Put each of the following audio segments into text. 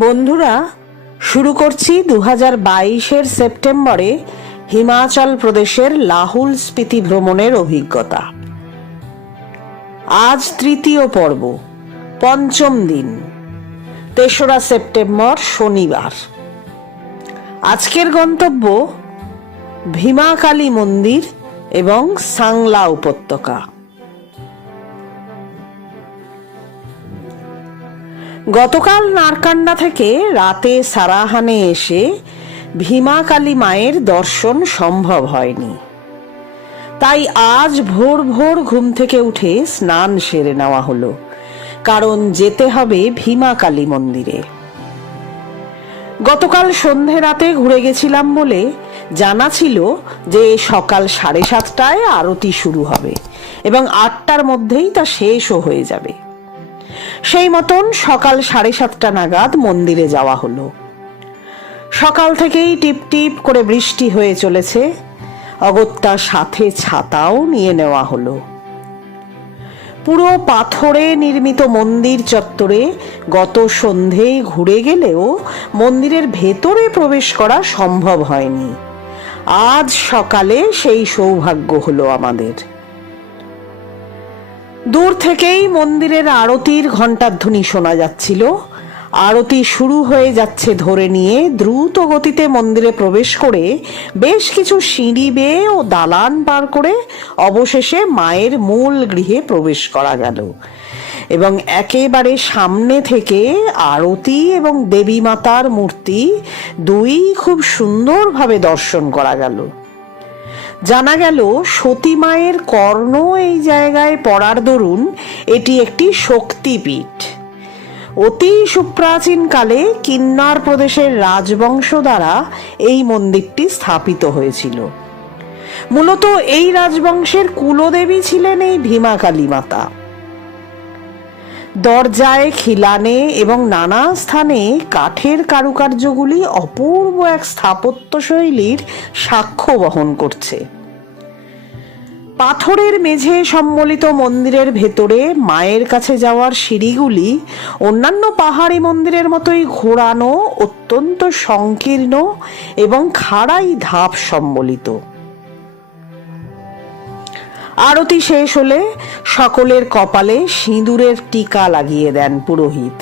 বন্ধুরা, শুরু করছি দু হাজার বাইশের সেপ্টেম্বরে হিমাচল প্রদেশের লাহুল স্পিতি ভ্রমণের অভিজ্ঞতা। আজ তৃতীয় পর্ব, পঞ্চম দিন, তেসরা সেপ্টেম্বর, শনিবার। আজকের গন্তব্য ভীমাকালী মন্দির এবং সাংলা উপত্যকা। গতকাল নারকান্ডা থেকে রাতে সারাহানে এসে ভীমা কালী মায়ের দর্শন সম্ভব হয়নি। তাই আজ ভোর ভোর ঘুম থেকে উঠে স্নান সেরে নেওয়া হলো। কারণ যেতে হবে ভীমা কালী মন্দিরে। গতকাল সন্ধে রাতে ঘুরে গেছিলাম বলে জানা ছিল যে সকাল সাড়ে সাতটায় আরতি শুরু হবে এবং আটটার মধ্যেই তা শেষও হয়ে যাবে। সেই মতন সকাল সাড়ে সাতটা নাগাদ মন্দিরে যাওয়া হলো। সকাল থেকেই টিপ টিপ করে বৃষ্টি হয়ে চলেছে। অগত্যা সাথে ছাতাও নিয়ে নেওয়া হলো। পুরো পাথরে নির্মিত মন্দির চত্বরে গত সন্ধেয় ঘুরে গেলেও মন্দিরের ভেতরে প্রবেশ করা সম্ভব হয়নি। আজ সকালে সেই সৌভাগ্য হলো আমাদের। দূর থেকেই মন্দিরের আরতির ঘণ্টাধ্বনি শোনা যাচ্ছিল। আরতি শুরু হয়ে যাচ্ছে ধরে নিয়ে দ্রুত গতিতে মন্দিরে প্রবেশ করে বেশ কিছু সিঁড়ি বেয়ে ও দালান পার করে অবশেষে মায়ের মূল গৃহে প্রবেশ করা গেল। এবং একেবারে সামনে থেকে আরতি এবং দেবী মাতার মূর্তি দুই খুব সুন্দরভাবে দর্শন করা গেল। জানা গেল, সতী মায়ের কর্ণ এই জায়গায় পড়ার দরুন এটি একটি শক্তিপীঠ। অতি সুপ্রাচীন কালে কিন্নার প্রদেশের রাজবংশ দ্বারা এই মন্দিরটি স্থাপিত হয়েছিল। মূলত এই রাজবংশের কুলদেবী ছিলেন এই ভীমাকালী মাতা দরজায় খিলানে এবং নানা স্থানে কাঠের কারুকার্যগুলি অপূর্ব এক স্থাপত্য শৈলীর সাক্ষ্য বহন করছে। পাথরের মেঝে সম্বলিত মন্দিরের ভেতরে মায়ের কাছে যাওয়ার সিঁড়িগুলি অন্যান্য পাহাড়ি মন্দিরের মতোই ঘোরানো, অত্যন্ত সংকীর্ণ এবং খাড়াই ধাপ সম্বলিত। আরতি শেষ হলে সকলের কপালে সিঁদুরের টিকা লাগিয়ে দেন পুরোহিত।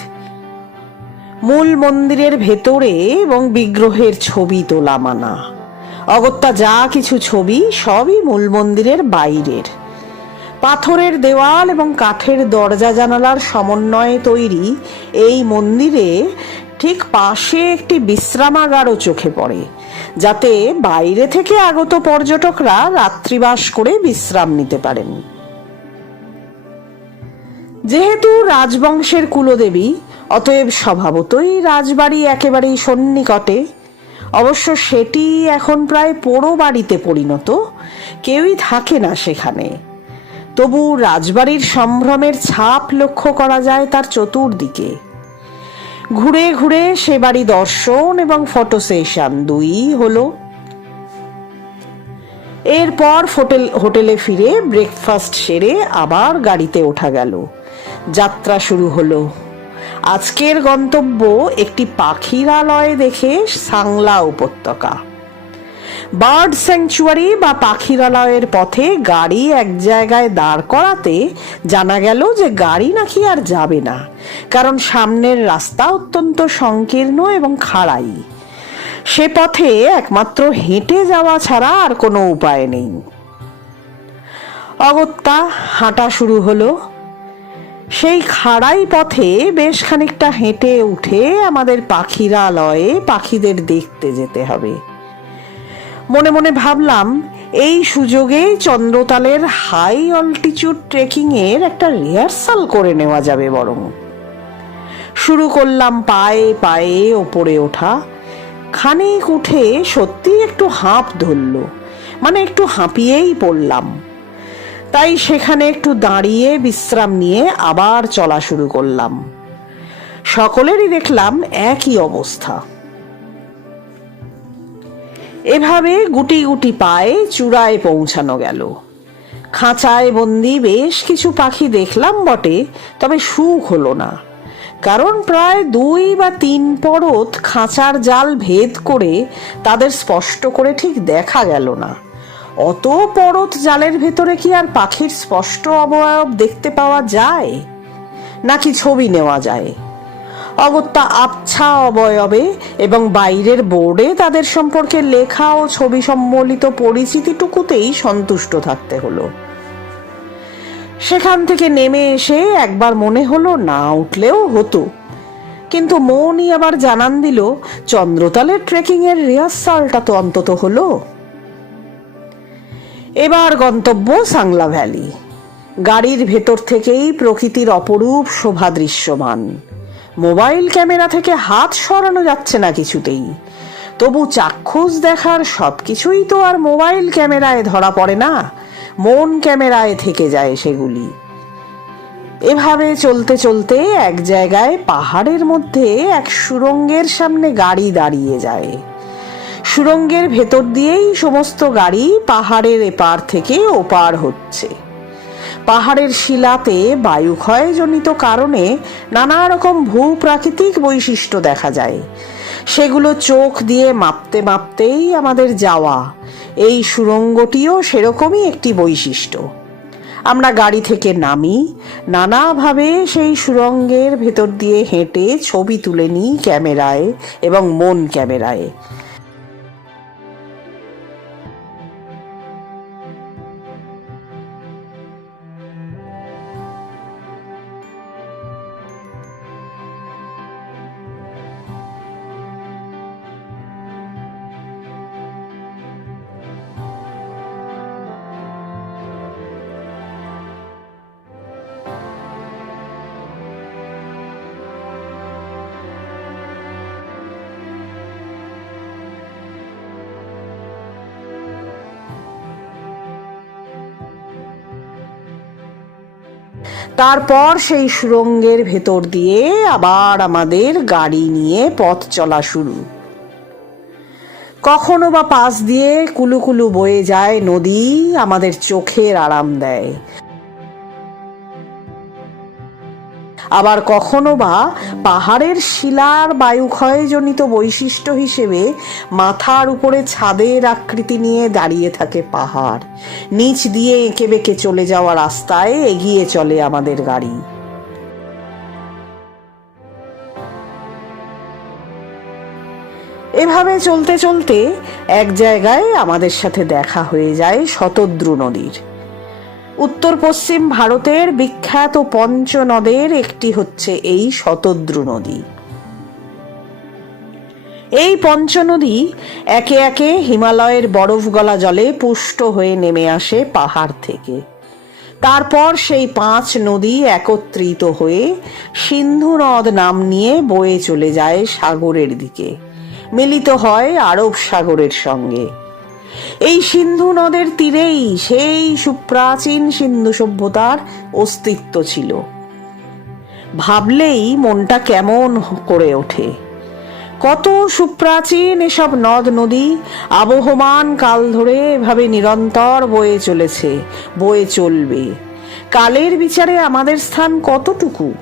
মূল মন্দিরের ভেতরে এবং বিগ্রহের ছবি তোলা মানা। অগত্যা যা কিছু ছবি সবই মূল মন্দিরের বাইরের। পাথরের দেওয়াল এবং কাঠের দরজা জানালার সমন্বয়ে তৈরি এই মন্দিরে ঠিক পাশে একটি বিশ্রামাগারও চোখে পড়ে। যাতে বাইরে থেকে আগত পর্যটকরা রাত্রিবাস করে বিশ্রাম নিতে পারেন। যেহেতু রাজবংশের কুলদেবী, অতএব স্বভাবতই রাজবাড়ি একেবারেই সন্নিকটে। অবশ্য সেটি এখন প্রায় পোড়ো বাড়িতে পরিণত, কেউই থাকে না সেখানে। তবু রাজবাড়ির সম্ভ্রমের ছাপ লক্ষ্য করা যায় তার চতুর্দিকে। ঘুরে ঘুরে সে বাড়ি দর্শন এবং ফটো সেশন দুই হলো। এরপর হোটেল, হোটেলে ফিরে ব্রেকফাস্ট সেরে আবার গাড়িতে ওঠা গেল। যাত্রা শুরু হলো। আজকের গন্তব্য একটি পাখিরালয় দেখে সাংলা উপত্যকা। বার্ড স্যাংচুয়ারি বা পাখিরালয়ের পথে গাড়ি এক জায়গায় দাঁড় করাতে জানা গেল যে গাড়ি নাকি আর যাবে না, কারণ সামনের রাস্তা অত্যন্ত সংকীর্ণ এবং খাড়াই। সে পথে একমাত্র হেঁটে যাওয়া ছাড়া আর কোনো উপায় নেই। অগত্যা হাঁটা শুরু হলো। সেই খাড়াই পথে বেশ খানিকটা হেঁটে উঠে আমাদের পাখিরালয়ে পাখিদের দেখতে যেতে হবে। মনে মনে ভাবলাম, এই সুযোগে চন্দ্রতালের হাই অল্টিচিউড ট্রেকিং এর একটা রিহার্সাল করে নেওয়া যাবে বরং। শুরু করলাম পায়ে পায়ে ওপরে ওঠা। খানিক উঠে সত্যি একটু হাঁপ ধরল মানে একটু হাঁপিয়েই পড়লাম। তাই সেখানে একটু দাঁড়িয়ে বিশ্রাম নিয়ে আবার চলা শুরু করলাম। সকলেরই দেখলাম একই অবস্থা। এভাবে গুটি গুটি পায়ে চূড়ায় পৌঁছানো গেল। খাঁচায় বন্দি বেশ কিছু পাখি দেখলাম বটে, তবে সুখ হলো না। কারণ প্রায় দুই বা তিন পরত খাঁচার জাল ভেদ করে তাদের স্পষ্ট করে ঠিক দেখা গেল না। অত পরত জালের ভেতরে কি আর পাখির স্পষ্ট অবয়ব দেখতে পাওয়া যায়? নাকি ছবি নেওয়া যায়? অগত্যা আবছা অবয়বে এবং বাইরের বোর্ডে তাদের সম্পর্কে লেখা ও ছবি সম্বলিত পরিচিতিটুকুতেই সন্তুষ্ট থাকতে হলো। সেখান থেকে নেমে এসে একবার মনে হলো না উঠলেও হতো। কিন্তু মনই আবার জানান দিল, চন্দ্রতালের ট্রেকিং এর রিহার্সালটা তো অন্তত হলো। এবার গন্তব্য সাংলা ভ্যালি। গাড়ির ভেতর থেকেই প্রকৃতির অপরূপ শোভা দৃশ্যমান মোবাইল ক্যামেরা থেকে হাত সরানো যাচ্ছে না কিছুতেই। তবু চাক্ষুষ দেখার সব কিছুই তো আর মোবাইল ক্যামেরায় ধরা পড়ে না, মন ক্যামেরায় থেকে যায় সেগুলি। এভাবে চলতে চলতে এক জায়গায় পাহাড়ের মধ্যে এক সুরঙ্গের সামনে গাড়ি দাঁড়িয়ে যায়। সুরঙ্গের ভেতর দিয়েই সমস্ত গাড়ি পাহাড়ের এপার থেকে ওপার হচ্ছে। পাহাড়ের শিলাতে বায়ুক্ষয়জনিত কারণে নানা রকম ভূপ্রাকৃতিক বৈশিষ্ট্য দেখা যায়। সেগুলো চোখ দিয়ে মাপতে মাপতেই আমাদের যাওয়া। এই সুরঙ্গটিও সেরকমই একটি বৈশিষ্ট্য। আমরা গাড়ি থেকে নামি, নানাভাবে সেই সুরঙ্গের ভেতর দিয়ে হেঁটে ছবি তুলে নিই ক্যামেরায় এবং মন ক্যামেরায়। তারপর সেই সুরঙ্গের ভেতর দিয়ে আবার আমাদের গাড়ি নিয়ে পথ চলা শুরু। কখনো বা পাশ দিয়ে কুলুকুলু বয়ে যায় নদী, আমাদের চোখের আরাম দেয়। আবার কখনো বা পাহাড়ের শিলার বায়ুক্ষয়জনিত বৈশিষ্ট্য হিসেবে মাথার উপরে ছাদের আকৃতি নিয়ে দাঁড়িয়ে থাকে পাহাড়। নিচ দিয়ে এঁকে বেঁকে চলে যাওয়া রাস্তায় এগিয়ে চলে আমাদের গাড়ি। এভাবে চলতে চলতে এক জায়গায় আমাদের সাথে দেখা হয়ে যায় শতদ্রু নদীর। উত্তর পশ্চিম ভারতের বিখ্যাত পঞ্চনদের একটি হচ্ছে এই শতদ্রু নদী। এই পঞ্চনদী একে একে হিমালয়ের বরফ গলা জলে পুষ্ট হয়ে নেমে আসে পাহাড় থেকে। তারপর সেই পাঁচ নদী একত্রিত হয়ে সিন্ধু নদ নাম নিয়ে বয়ে চলে যায় সাগরের দিকে। মিলিত হয় আরব সাগরের সঙ্গে। এই সিন্ধু নদের তীরেই সেই সুপ্রাচীন সিন্ধু সভ্যতার অস্তিত্ব ছিল। ভাবলেই মনটা কেমন করে ওঠে। কত সুপ্রাচীন এসব নদ নদী আবহমান কাল ধরে এভাবে নিরন্তর বয়ে চলেছে, বয়ে চলবে। কালের বিচারে আমাদের স্থান কতটুকু?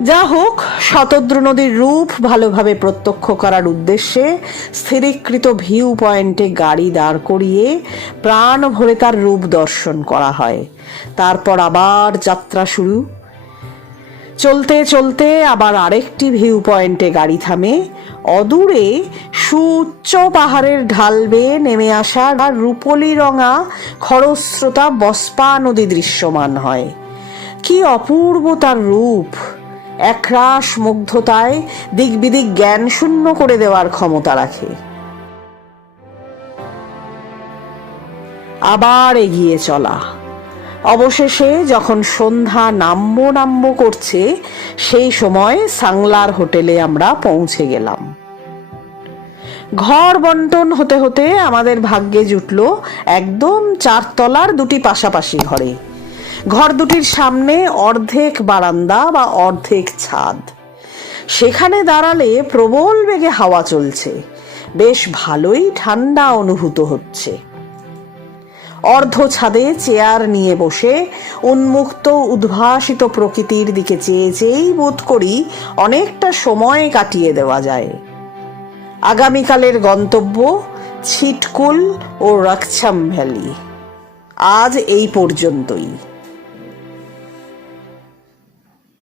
যা হোক, শতদ্রু নদীর রূপ ভালোভাবে প্রত্যক্ষ করার উদ্দেশ্যে স্থিরীকৃত ভিউ পয়েন্টে গাড়ি দাঁড় করিয়ে প্রাণ ভরে তার রূপ দর্শন করা হয়। তারপর আবার যাত্রা শুরু। চলতে চলতে আবার আরেকটি ভিউ পয়েন্টে গাড়ি থামে। অদূরে সুউচ্চ পাহাড়ের ঢাল বেয়ে নেমে আসা আর রূপলি রঙা খরস্রোতা বস্পা নদী দৃশ্যমান হয়। কি অপূর্ব তার রূপ! একরাশ মুগ্ধতায় দিক বিদিক জ্ঞান শূন্য করে দেওয়ার ক্ষমতা রাখে। আবার এগিয়ে চলা। অবশেষে যখন সন্ধ্যা নাম্য নাম্য করছে, সেই সময় সাংলার হোটেলে আমরা পৌঁছে গেলাম। ঘর বন্টন হতে হতে আমাদের ভাগ্যে জুটল একদম চারতলার দুটি পাশাপাশি ঘরে। ঘর দুটির সামনে অর্ধেক বারান্দা বা অর্ধেক ছাদ। সেখানে দাঁড়ালে প্রবল বেগে হাওয়া চলছে। বেশ ভালোই ঠান্ডা অনুভূত হচ্ছে। অর্ধ ছাদে চেয়ার নিয়ে বসে উন্মুক্ত উদ্ভাসিত প্রকৃতির দিকে চেয়ে চেয়েই বোধ করি অনেকটা সময় কাটিয়ে দেওয়া যায়। আগামীকালের গন্তব্য ছিটকুল ও রাকছাম ভ্যালি। আজ এই পর্যন্তই।